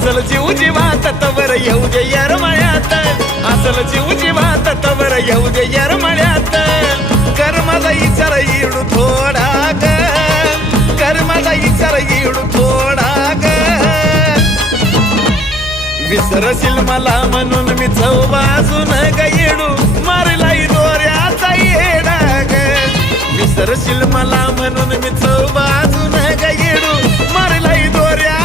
असल जीव जीवात तवर येऊ दे येरमळ्यात असल जीव जीवात तवर येऊ दे येरमळ्यात कर माझा विचार येडू थोडा ग कर माझा विचार येडू थोडा ग विसरशील मला म्हणून मी चौबाजून ग येडू मारलाई दोऱ्याचा येडा ग विसरशील मला म्हणून मी चौबाजून ग येडू मारलाई दोऱ्या